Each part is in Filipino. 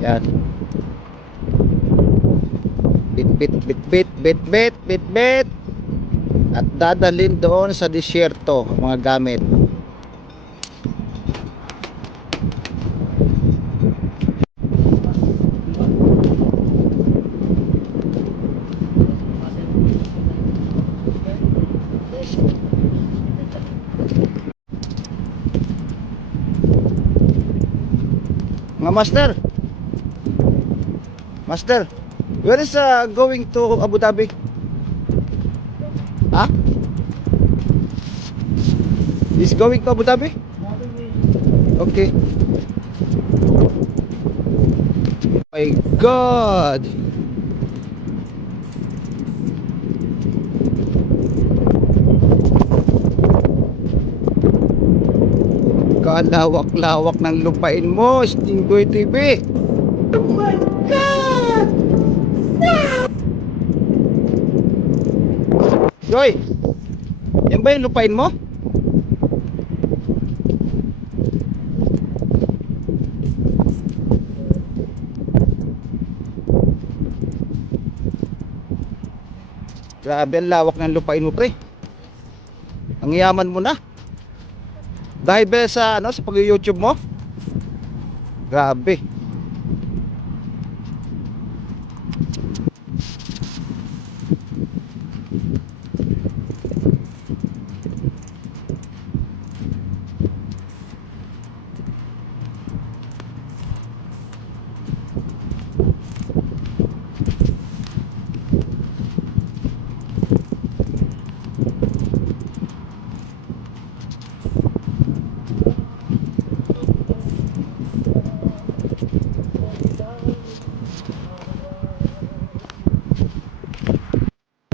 Yan. Bit bit bit bit bit bit bit. At dadalhin doon sa disyerto mga gamit. Mga master, master, where is going to Abu Dhabi? Ah? Is going to Abu Dhabi? Okay. My God. Kalawak-lawak ng lupain mo, Stinggoy TV. Oh my God! Joy, yan ba yung lupain mo? Grabe ang lawak ng lupain mo, pre. Ang yaman mo na. Dahil ba sa ano, sa pag-YouTube mo? Grabe.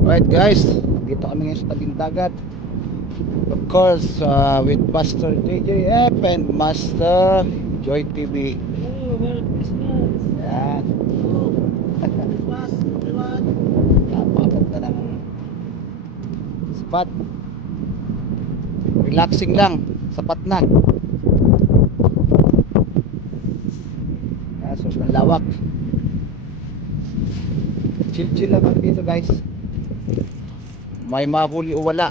Alright guys, dito kami ngayon sa tabing dagat. Of course, with Master JJF and Master Joy TV. Oh, Merry Christmas! Yan. Oh, Christmas, everyone! Napakaganda ng spot. Relaxing lang, sapat na. Sobrang lawak. Chill-chill lang kami dito guys. May mahuli o wala,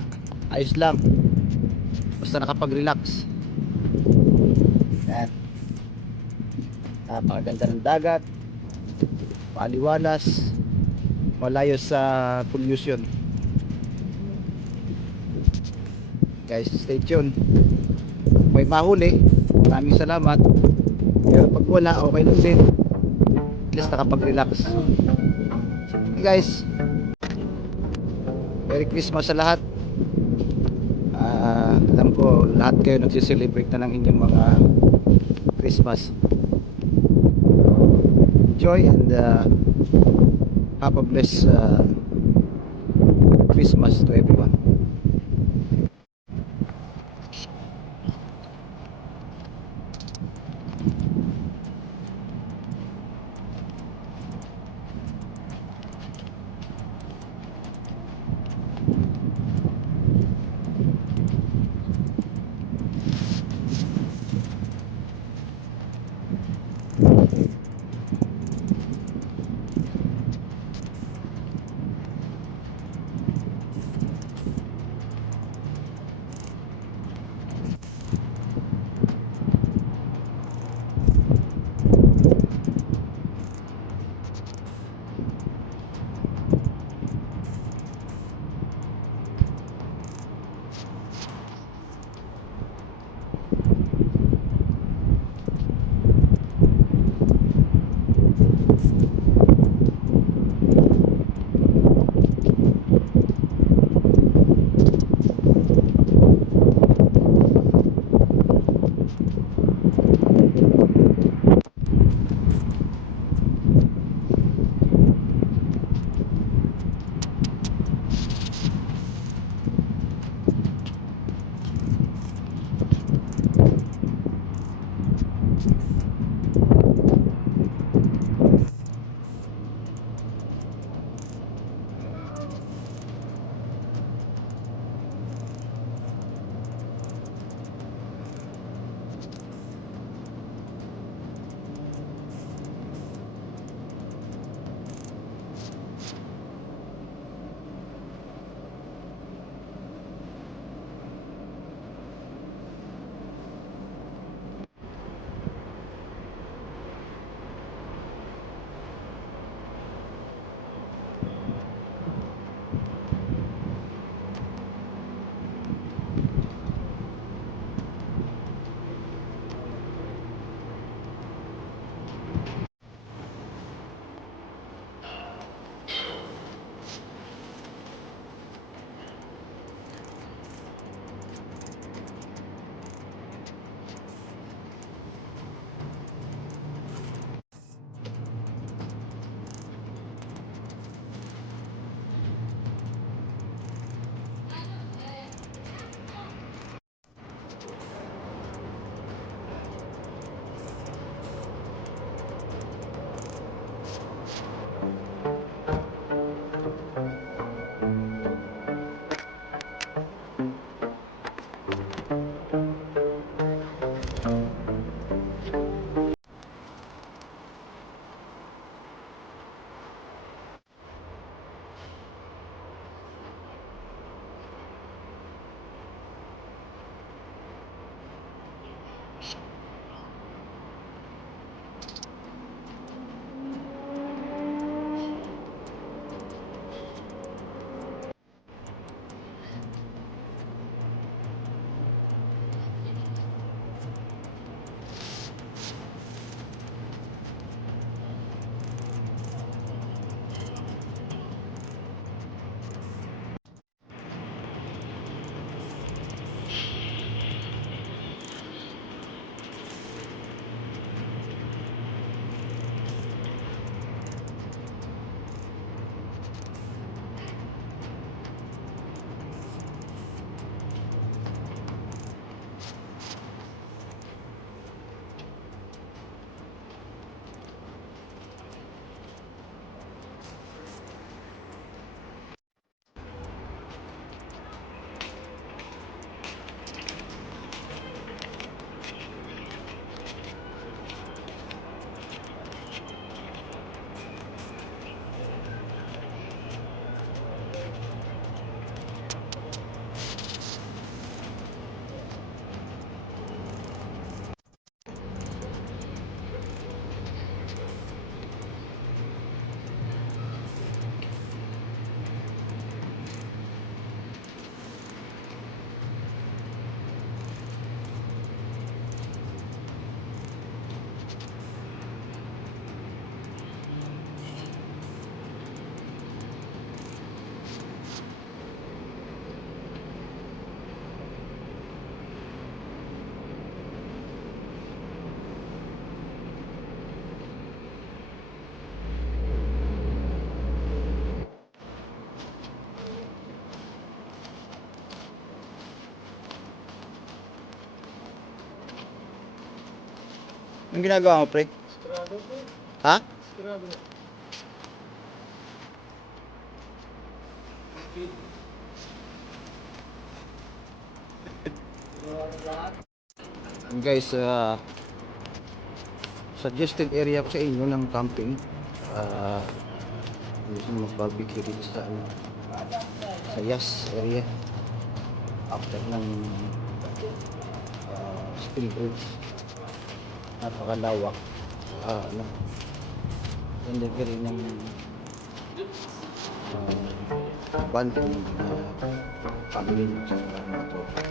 ayos lang. Basta nakapag-relax. Yan. Napakaganda ng dagat, paliwalas, malayo sa pollution. Guys, stay tuned. May mahuli, maraming salamat. Pero pag wala, okay lang din. At least nakapag-relax. Okay guys, Merry Christmas sa lahat. Alam ko lahat kayo nagsiselebrate na ng inyong mga Christmas. Enjoy and have a blessed Christmas to everyone. Anong ginagawa mo, pre? Sigurado po. Ha? Sigurado. Guys, suggested area ko sa inyo ng camping. Gusto mo mag-barbecue dito sa Yas area. After ng Spring Bridge. Napakalawak. Ano? And then rin ng band ng family sa mga tropa.